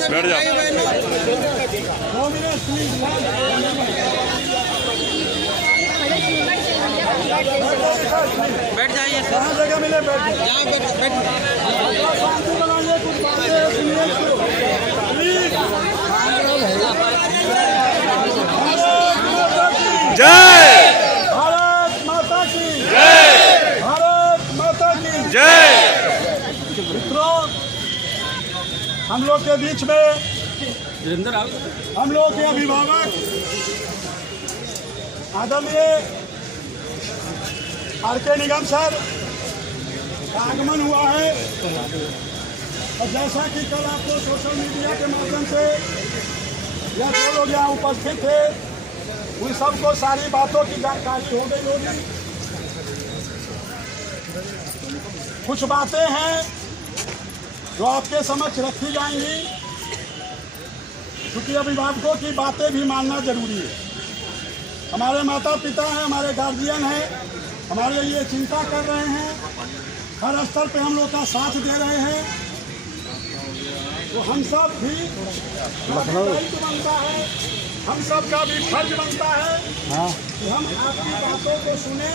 बैठ जा। बैठ जाइए सर। कहाँ जगह मिले बैठ यहाँ बैठ शांति बनाइए, कुछ बातें सुनिए। जय भारत माता की जय, भारत माता की जय। मित्रों, हम लोग के बीच में हम लोग के अभिभावक आदरणीय आर.के. निगम सर का आगमन हुआ है। और जैसा कि कल आपको सोशल मीडिया के माध्यम से यह जो लोग यहाँ उपस्थित थे उन सबको सारी बातों की जानकारी हो गई होगी। कुछ बातें हैं जो आपके समक्ष रखी जाएंगी, क्योंकि अभिभावकों की बातें भी मानना जरूरी है। हमारे माता पिता हैं, हमारे गार्जियन हैं, हमारे लिए चिंता कर रहे हैं, हर स्तर पे हम लोग का साथ दे रहे हैं। तो हम सब भी दायित्व बनता है, हम सब का भी फर्ज बनता है कि हम आपकी बातों को सुने,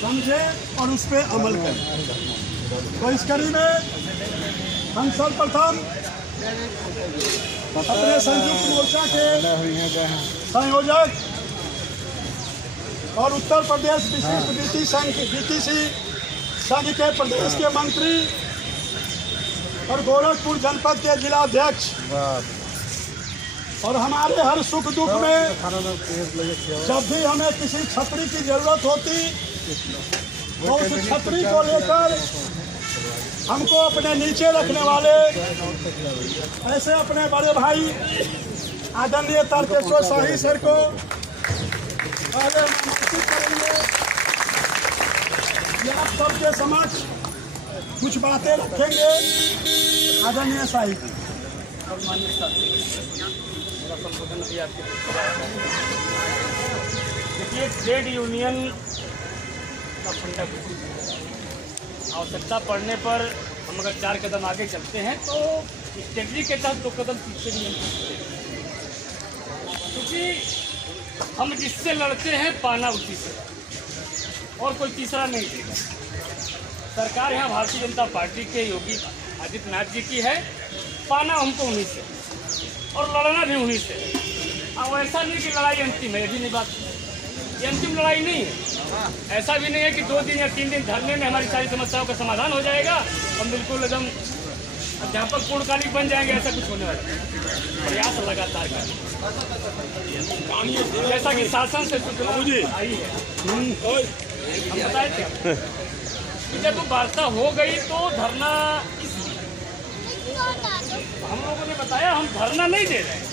समझें और उस पर अमल करें। तो इस कड़ी में हम सर्वप्रथम अपने संयुक्त मोर्चा के संयोजक और उत्तर प्रदेश विशिष्ट बीटीसी संघ के प्रदेश के मंत्री और गोरखपुर जनपद के जिलाध्यक्ष और हमारे हर सुख दुख में जब भी हमें किसी छतरी की जरूरत होती तो उस छतरी को लेकर हमको अपने नीचे रखने वाले ऐसे अपने बड़े भाई आदरणीय तारकेश्वर शाही सर को पहले आमंत्रित करेंगे कि आप सबके समक्ष कुछ बातें रखेंगे। आदरणीय शाही जी। देखिए, ट्रेड यूनियन का फंडा आवश्यकता पड़ने पर हम अगर 4 कदम आगे चलते हैं तो स्ट्रेटजी के तहत 2 कदम पीछे भी हम चलते हैं, क्योंकि हम जिससे लड़ते हैं पाना उसी से और कोई तीसरा नहीं देगा। सरकार यहाँ भारतीय जनता पार्टी के योगी आदित्यनाथ जी की है, पाना हमको उन्हीं से और लड़ना भी उन्हीं से। अब ऐसा नहीं कि लड़ाई अंतिम है, ये भी नहीं बात, ये अंतिम लड़ाई नहीं है। ऐसा भी नहीं है कि 2 दिन या 3 दिन धरने में हमारी सारी समस्याओं का समाधान हो जाएगा, हम बिल्कुल एकदम अध्यापक पूर्णकालिक बन जाएंगे, ऐसा कुछ होने वाला है। प्रयास लगातार करें, जैसा कि शासन से सूचना आई है। हम बताए थे कि जब वार्ता हो गई तो धरना, हम लोगों ने बताया हम धरना नहीं दे रहे हैं,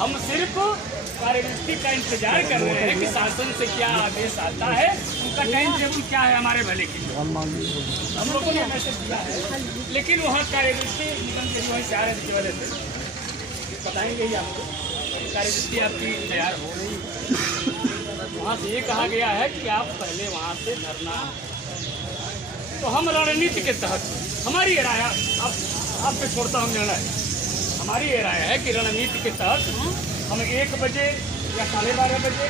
हम सिर्फ कार्यनीति का इंतजार कर रहे हैं कि शासन से क्या आदेश आता है, उनका टाइम टेबल क्या है हमारे भले के लिए। हम लोगों ने मैसेज दिया है, लेकिन वहाँ कार्यनीति निगम के वहीं से आ रहे थे वाले से बताएंगे ही आपको, कार्यनीति आपकी तैयार हो रही है। वहाँ से ये कहा गया है कि आप पहले वहाँ से धरना, तो हम रणनीति के तहत हमारी राय, आप पे छोड़ता हूँ निर्णय, हमारी ये राय है कि रणनीति के तहत हम 1 बजे या 12:30 बजे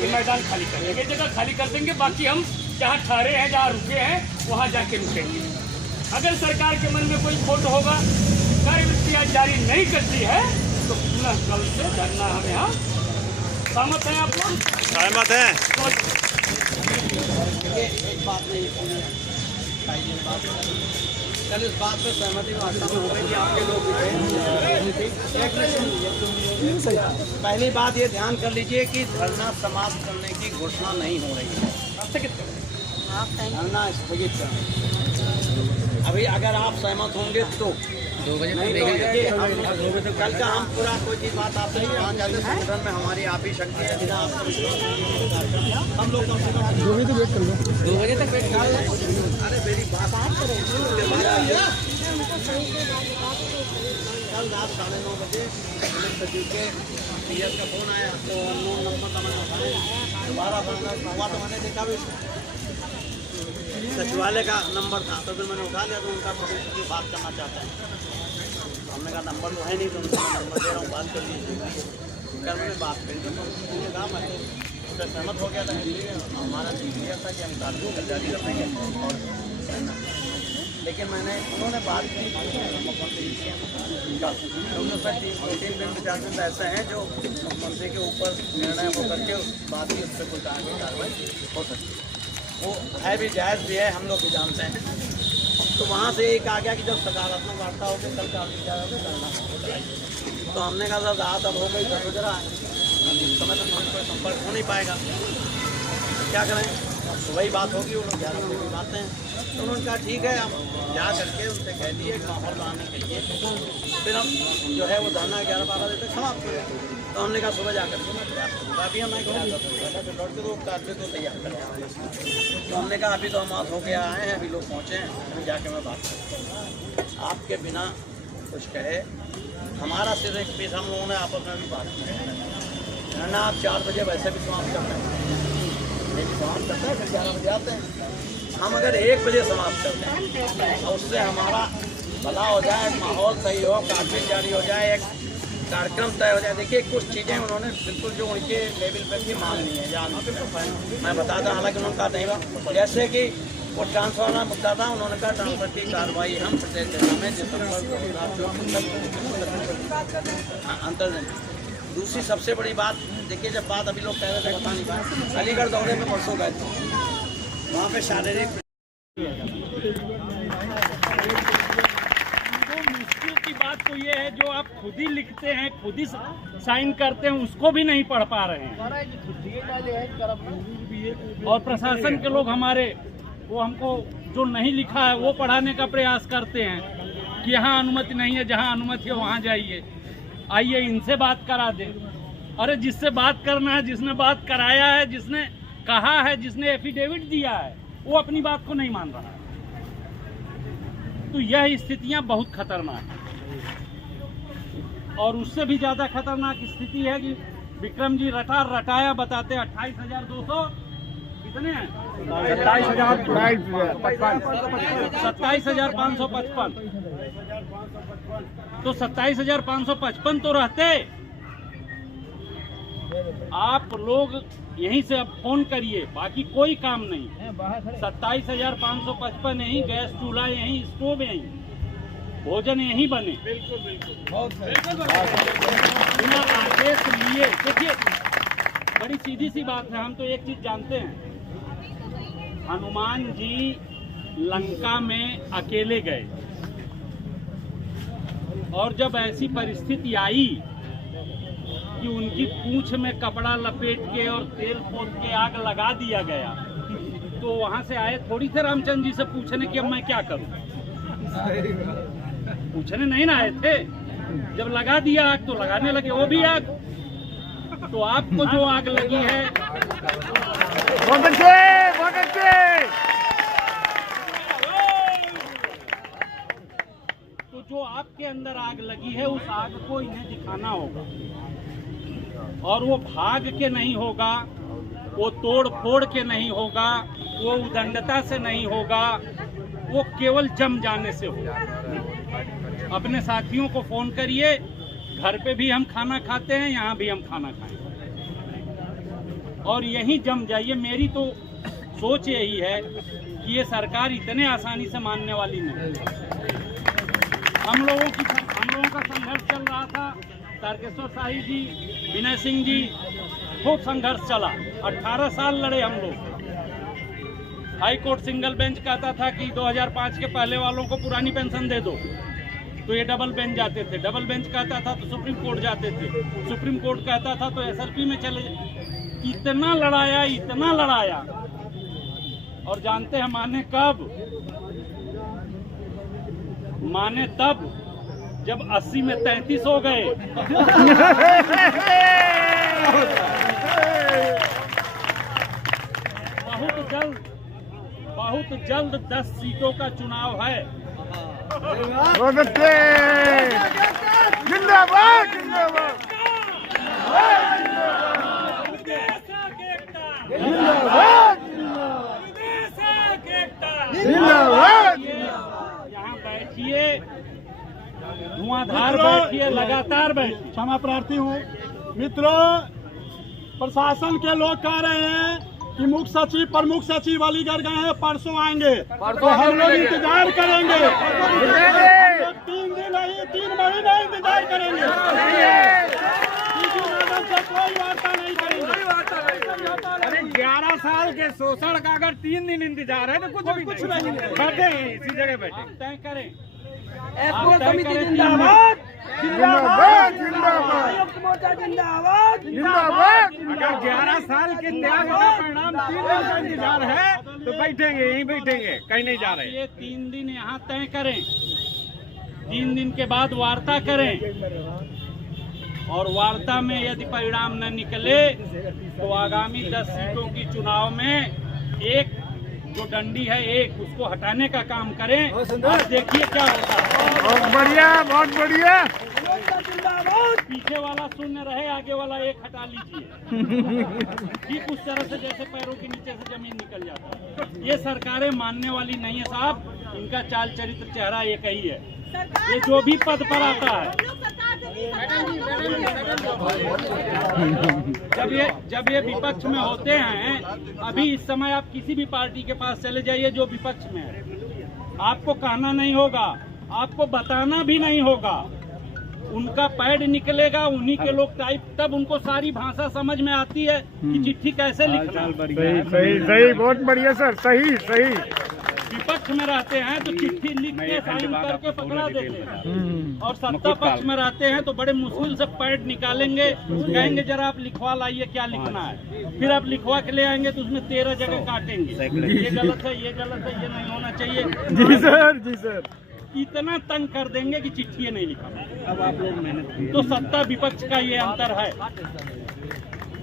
ये मैदान खाली कर देंगे, जगह खाली कर देंगे। बाकी हम जहाँ ठहरे हैं, जहाँ रुके हैं, वहाँ जाके रुकेंगे। अगर सरकार के मन में कोई खोट होगा, कार्यवृत्तियाँ जारी नहीं करती है, तो पुनः कल से धरना हम यहाँ। सहमत हैं आप लोग? सहमत हैं। एक बात नहीं, कल इस बात पर सहमति वास्तव में हो गई कि आपके लोग पहली बात ये ध्यान कर लीजिए कि धरना समाप्त करने की घोषणा नहीं हो रही है, धरना स्थगित करना। अभी अगर आप सहमत होंगे तो 2 बजे नहीं तो कल का हम पूरा कोई चीज़ बात आप नहीं वहाँ जाते संगठन में हमारी आप ही शक्ति है, बिना आपका हम लोग कम से कम 2 बजे वेट कर लो, 2 बजे तक वेट कर। अरे मेरी बात कल रात 9:30 बजे सचिव के पीएस का फोन आया तो नंबर का मैंने उठाया, दोबारा हुआ तो मैंने देखा भी सचिवालय का नंबर था, तो फिर मैंने उठा लिया, तो उनका थोड़ी बात करना चाहते हैं। हमने कहा नंबर तो है नहीं, तो उनको नंबर दे रहा हूँ, बात कर लीजिए। फिर मैंने बात करी, तो उन्होंने कहा मैं उससे सहमत हो गया था, इसलिए हमारा क्लियर था कि हम कानून का जारी कर देंगे। और लेकिन उन्होंने बात की मुख्यमंत्री से, क्योंकि उसमें 3 दिन 4 दिन ऐसे हैं जो मुख्यमंत्री के ऊपर निर्णय हो करके बात ही उस पर कुछ आगे कार्रवाई हो सकती है। वो है भी, जायज़ भी है, हम लोग भी जानते हैं। तो वहाँ से एक आ गया कि जब सकारात्मक वार्ता हो गई, कल का करना, तो हमने कहा सर रात अब हो गई, 10 बज रहा है, इस समय तो कोई संपर्क हो नहीं पाएगा, क्या करें। तो वही बात होगी, वो लोग 11 बजे की बातें हैं। तो उन्होंने कहा ठीक है, हम जा करके उनसे कह दिए माहौल बनाने के लिए, फिर हम जो है वो धरना 11-12 बजे तक समाप्त करें। तो हमने कहा सुबह जाकर के मैं तैयार करूँगा, अभी हम फिर लौट के तो कागज को तैयार कर। तो हमने कहा अभी तो हम आउट होके आए हैं, अभी लोग पहुँचे हैं, अभी जाके मैं बात करूँ आपके बिना कुछ कहे। हमारा सिर्फ एक पीस, हम लोगों ने आपस में भी बात की ना, आप 4 बजे वैसे भी समाप्त करते हैं, समाप्त करते हैं, फिर 11 बजे आते हैं। हम अगर 1 बजे समाप्त करते हैं तो उससे हमारा भला हो जाए, माहौल सही हो, कागज जारी हो जाए, एक कार्यक्रम तय हो जाए। देखिए कुछ चीज़ें उन्होंने बिल्कुल जो उनके लेवल पर थी मान ली हैं, जान मैं बताता, हालांकि उन्होंने कहा नहीं हुआ। जैसे कि वो ट्रांसफर का मुद्दा था, उन्होंने कहा ट्रांसफर की कार्रवाई हम प्रत्येक जिला में दिसंबर 2024 अंतर। दूसरी सबसे बड़ी बात, देखिए जब बात अभी लोग कह रहे थे बता नहीं पाए, अलीगढ़ दौरे में परसों गए थे, वहाँ पे शारीरिक मुश्किल की बात तो ये है, जो आप खुद ही लिखते हैं, खुद ही साइन करते हैं, उसको भी नहीं पढ़ पा रहे हैं। और प्रशासन के लोग हमारे, वो हमको जो नहीं लिखा है वो पढ़ाने का प्रयास करते हैं कि यहाँ अनुमति नहीं है, जहाँ अनुमति है वहाँ जाइए, आइए इनसे बात करा दें। अरे जिससे बात करना है, जिसने बात कराया है, जिसने कहा है, जिसने एफिडेविट दिया है, वो अपनी बात को नहीं मान रहा है। तो यह स्थितियां बहुत खतरनाक है। और उससे भी ज्यादा खतरनाक स्थिति है कि विक्रम जी रटाया बताते 28,200 कितने हैं, 27,555। तो 27,555 तो रहते। आप लोग यहीं से अब फोन करिए, बाकी कोई काम नहीं। 27,555 यहीं, गैस चूल्हा यहीं, स्टोव यहीं, भोजन यहीं बने। बिल्कुल बिना आदेश लिए। देखिए बड़ी सीधी सी बात है, हम तो एक चीज जानते हैं, हनुमान जी लंका में अकेले गए, और जब ऐसी परिस्थिति आई कि उनकी पूंछ में कपड़ा लपेट के और तेल पोत के आग लगा दिया गया, तो वहां से आए थोड़ी थे रामचंद्र जी से पूछने कि अब मैं क्या करूं। पूछने नहीं ना आए थे, जब लगा दिया आग तो लगाने लगे वो भी आग। तो आपको जो आग लगी है, तो जो आपके अंदर आग लगी है, उस आग को इन्हें दिखाना होगा। और वो भाग के नहीं होगा, वो तोड़ फोड़ के नहीं होगा, वो उदंडता से नहीं होगा, वो केवल जम जाने से होगा। अपने साथियों को फोन करिए, घर पे भी हम खाना खाते हैं, यहाँ भी हम खाना खाएंगे, और यहीं जम जाइए। मेरी तो सोच यही है कि ये सरकार इतने आसानी से मानने वाली नहीं। हम लोगों का संघर्ष चल रहा था, तारकेश्वर शाही जी, विनय सिंह जी, खूब संघर्ष चला, 18 साल लड़े हम लोग। हाई कोर्ट सिंगल बेंच कहता था कि 2005 के पहले वालों को पुरानी पेंशन दे दो, तो ये डबल बेंच जाते थे। डबल बेंच कहता था तो सुप्रीम कोर्ट जाते थे। सुप्रीम कोर्ट कहता था तो एसएलपी में चले। इतना लड़ाया, और जानते हैं माने कब? माने तब जब 80 में 33 हो गए। बहुत जल्द 10 सीटों का चुनाव है। जिंदाबाद जिंदाबाद। यहाँ बैठिए, धुआंधार बैठिए, लगातार बैठिए। क्षमा प्रार्थी हूँ मित्रों, प्रशासन के लोग कह रहे हैं कि मुख्य सचिव प्रमुख सचिव अलीगढ़ गए हैं, परसों आएंगे, तो हम लोग इंतजार करेंगे। 3 दिन नहीं 3 महीने इंतजार करेंगे, से कोई वार्ता नहीं करेंगे। अरे 11 साल के शोषण का अगर 3 दिन इंतजार है तो कुछ नहीं बैठे, इसी जगह बैठे तय करें। समिति जिंदाबाद, जिंदाबाद, संयुक्त मोर्चा जिंदाबाद, जिंदाबाद। अगर 11 साल के त्याग का परिणाम 3 दिन का इंतजार है तो बैठेंगे, यहीं बैठेंगे, कहीं नहीं जा रहे। ये 3 दिन यहाँ तय करें, 3 दिन के बाद वार्ता करें, और वार्ता में यदि परिणाम न निकले तो आगामी 10 सीटों की चुनाव में एक जो डंडी है एक उसको हटाने का काम करें। और देखिए क्या होता है। बहुत बढ़िया, बहुत बढ़िया। पीछे वाला शून्य रहे, आगे वाला एक हटा लीजिए। ठीक उस तरह से जैसे पैरों के नीचे से जमीन निकल जाता है। ये सरकारें मानने वाली नहीं है साहब, इनका चाल चरित्र चेहरा एक ही है। ये जो भी पद पर आता है, जब ये विपक्ष में होते हैं, अभी इस समय आप किसी भी पार्टी के पास चले जाइए जो विपक्ष में है, आपको कहना नहीं होगा, आपको बताना भी नहीं होगा, उनका पैड निकलेगा, उन्हीं के लोग टाइप, तब उनको सारी भाषा समझ में आती है कि चिट्ठी कैसे लिखना। सही, बहुत बढ़िया सर, सही। विपक्ष में रहते हैं तो चिट्ठी लिख के साइन करके पकड़ा देते हैं, और सत्ता पक्ष में रहते हैं तो बड़े मुश्किल से पैड निकालेंगे, कहेंगे जरा आप लिखवा लाइए क्या लिखना है, फिर आप लिखवा के ले आएंगे तो उसमें 13 जगह काटेंगे, ये गलत है, ये गलत है, ये नहीं होना चाहिए। जी सर। इतना तंग कर देंगे कि चिट्ठी नहीं लिखा। अब आप लोग मेहनत, तो सत्ता विपक्ष का ये अंतर है,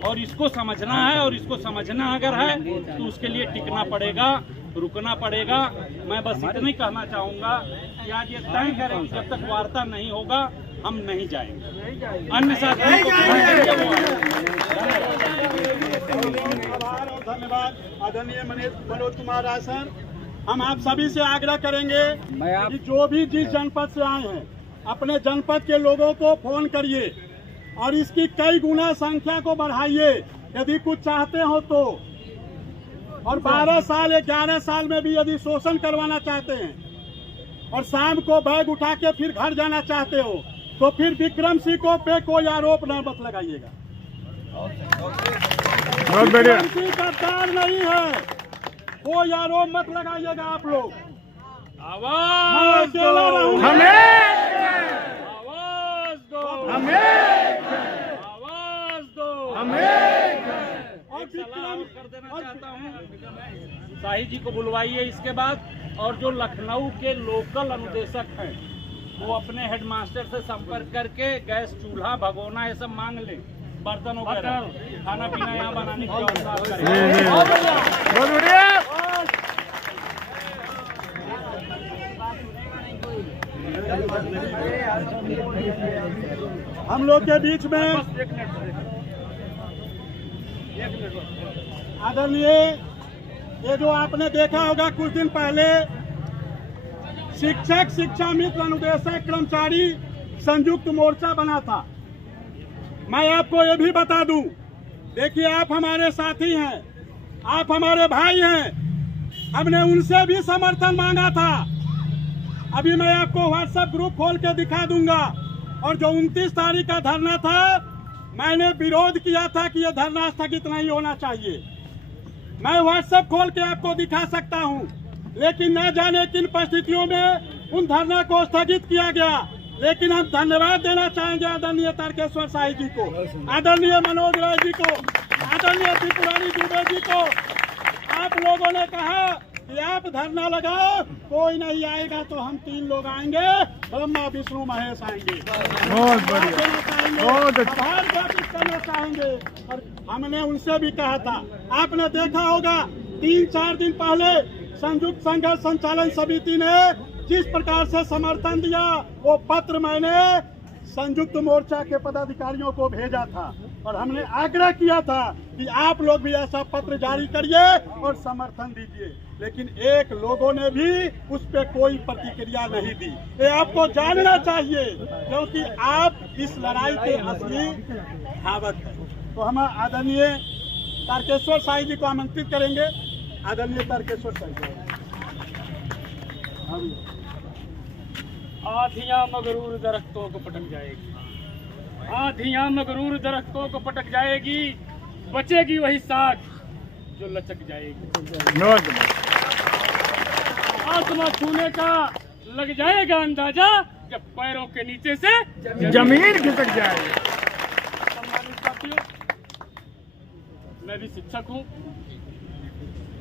और इसको समझना है, और इसको समझना अगर है तो उसके लिए टिकना पड़ेगा, रुकना पड़ेगा। मैं बस इतना ही कहना चाहूँगा कि आज ये तय करें कि जब तक वार्ता नहीं होगा हम नहीं जाएंगे, अन्य साथियों को धन्यवाद। आदरणीय मनोज कुमार राय सर, हम आप सभी से आग्रह करेंगे कि जो भी जिस जनपद से आए हैं अपने जनपद के लोगों को फोन करिए और इसकी कई गुना संख्या को बढ़ाइए यदि कुछ चाहते हो तो। और 12 साल 11 साल में भी यदि शोषण करवाना चाहते हैं और शाम को बैग उठा के फिर घर जाना चाहते हो तो फिर विक्रम सिंह को पे कोई आरोप न मत लगाइएगा। विक्रम सिंह गद्दार नहीं है, कोई आरोप मत लगाइएगा आप लोग। आवाज दो, हमें आवाज दो, आवाज दो, और सलाम कर देना चाहता हूँ, शाही जी को बुलवाइए इसके बाद, और जो लखनऊ के लोकल अनुदेशक हैं वो अपने हेडमास्टर से संपर्क करके गैस चूल्हा भगोना ये सब मांग लें, बर्तन वगैरह, खाना पीना यहाँ बनाने की व्यवस्था करें। हम लोग के बीच में आदरणीय, ये जो आपने देखा होगा कुछ दिन पहले शिक्षक शिक्षा मित्र अनुदेशक कर्मचारी संयुक्त मोर्चा बना था। मैं आपको ये भी बता दूं, देखिए आप हमारे साथी हैं, आप हमारे भाई हैं, हमने उनसे भी समर्थन मांगा था। अभी मैं आपको व्हाट्सएप ग्रुप खोल के दिखा दूंगा। और जो 29 तारीख का धरना था, मैंने विरोध किया था कि यह धरना स्थगित नहीं होना चाहिए। मैं व्हाट्सएप खोल के आपको दिखा सकता हूं, लेकिन न जाने किन परिस्थितियों में उन धरना को स्थगित किया गया। लेकिन हम धन्यवाद देना चाहेंगे आदरणीय तारकेश्वर शाही जी को, आदरणीय मनोज राय जी को, आदरणीय त्रिपुरारी दुबे जी को। आप लोगों ने कहा कि आप धरना लगाओ, कोई नहीं आएगा तो हम 3 लोग आएंगे, ब्रह्मा विष्णु महेश आएंगे, बहुत बढ़िया, बहुत आभार ज्ञापित करना चाहेंगे। और हमने उनसे भी कहा था, आपने देखा होगा 3-4 दिन पहले संयुक्त संघर्ष संचालन समिति ने जिस प्रकार से समर्थन दिया, वो पत्र मैंने संयुक्त मोर्चा के पदाधिकारियों को भेजा था और हमने आग्रह किया था कि आप लोग भी ऐसा पत्र जारी करिए और समर्थन दीजिए। लेकिन एक लोगों ने भी उस पर कोई प्रतिक्रिया नहीं दी। ये आपको जानना चाहिए, क्योंकि आप इस लड़ाई के असली धावक हैं। तो हम आदरणीय तारकेश्वर साई जी को आमंत्रित करेंगे। आदरणीय तारकेश्वर साई जी। आधियां मगरूर दरख्तों को पटक जाएगी, आधियां मगरूर दरख्तों को पटक जाएगी, बचेगी वही साख जो लचक जाएगी। आसमां छूने का लग जाएगा अंदाजा जब पैरों के नीचे से जमीन खिसक जाए। सम्मानित साथियों, मैं भी शिक्षक हूँ,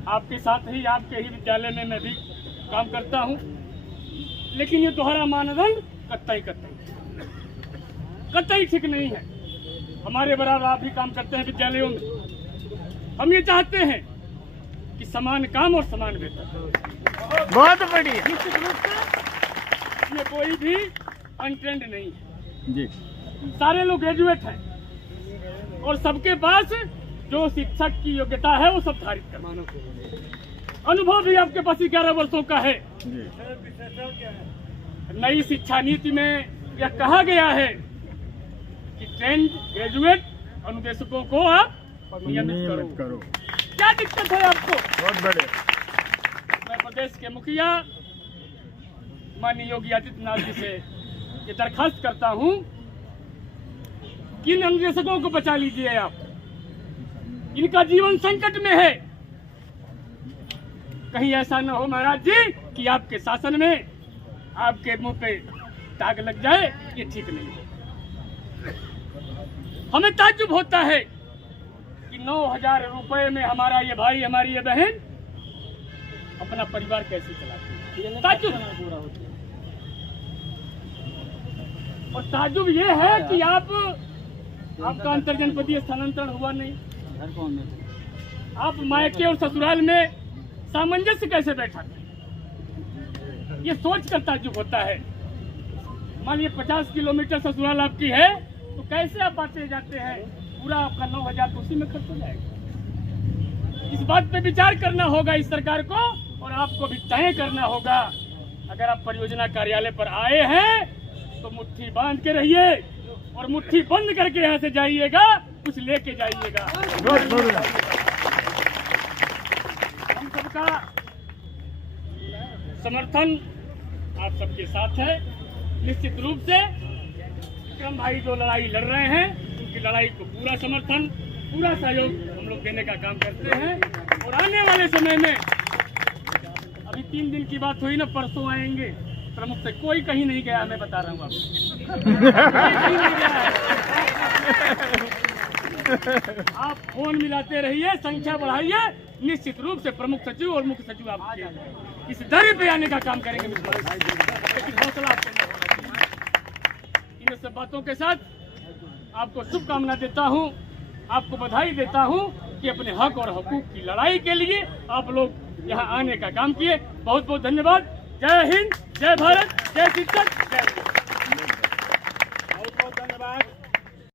आपके साथ ही आपके ही विद्यालय में मैं भी काम करता हूँ, लेकिन ये दोहरा मानदंड कतई ठीक नहीं है। हमारे बराबर आप भी काम करते हैं विद्यालयों में। हम ये चाहते हैं कि समान काम और समान वेतन। बहुत बढ़िया निश्चित रूप से ये कोई भी अनट्रेंड नहीं है जी। सारे लोग ग्रेजुएट हैं और सबके पास जो शिक्षक की योग्यता है वो सब धारित कर। अनुभव भी आपके पास 11 वर्षों का है। नई शिक्षा नीति में यह कहा गया है कि ट्रेंड ग्रेजुएट अनुदेशकों को आप नियमित करो। क्या दिक्कत है आपको? बहुत बढ़िया। मैं प्रदेश के मुखिया माननीय योगी आदित्यनाथ जी से ये दरखास्त करता हूँ कि इन अनुदेशकों को बचा लीजिए आप, इनका जीवन संकट में है। कहीं ऐसा न हो महाराज जी कि आपके शासन में आपके मुंह पे दाग लग जाए, ये ठीक नहीं है। हमें ताज्जुब होता है कि 9,000 रुपए में हमारा ये भाई हमारी ये बहन अपना परिवार कैसे चलाते हैं। ताज्जुब और ताज्जुब ये है कि आपका अंतरजनपदीय स्थानांतरण हुआ नहीं, आप मायके और ससुराल में सामंजस्य कैसे बैठा, ये सोच कर ताज्जुब होता है। मान लीजिए 50 किलोमीटर ससुराल आपकी है तो कैसे आप आते जाते हैं, पूरा आपका 9,000 तो उसी में खर्च हो जाएगा। इस बात पे विचार करना होगा इस सरकार को, और आपको भी तय करना होगा। अगर आप परियोजना कार्यालय पर आए हैं तो मुट्ठी बांध के रहिए और मुट्ठी बंद करके यहाँ से जाइएगा, कुछ लेके जाइएगा। हम सबका समर्थन आप सबके साथ है। निश्चित रूप से विक्रम भाई जो लड़ाई लड़ रहे हैं उनकी लड़ाई को पूरा समर्थन, पूरा सहयोग हम लोग देने का काम करते हैं। और आने वाले समय में अभी 3 दिन की बात हुई ना, परसों आएंगे प्रमुख से, कोई कहीं नहीं गया, मैं बता रहा हूँ आपको। कोई कहीं नहीं गया है। आप फोन मिलाते रहिए, संख्या बढ़ाइए, निश्चित रूप से प्रमुख सचिव और मुख्य सचिव आपके इस दर पे आने का काम करेंगे। लेकिन हौसला आपके अंदर होना चाहिए। इन सब बातों के साथ आपको शुभकामना देता हूँ, आपको बधाई देता हूँ कि अपने हक और हकूक की लड़ाई के लिए आप लोग यहाँ आने का काम किए। बहुत बहुत धन्यवाद। जय हिंद, जय भारत, जय शिक्षक, जय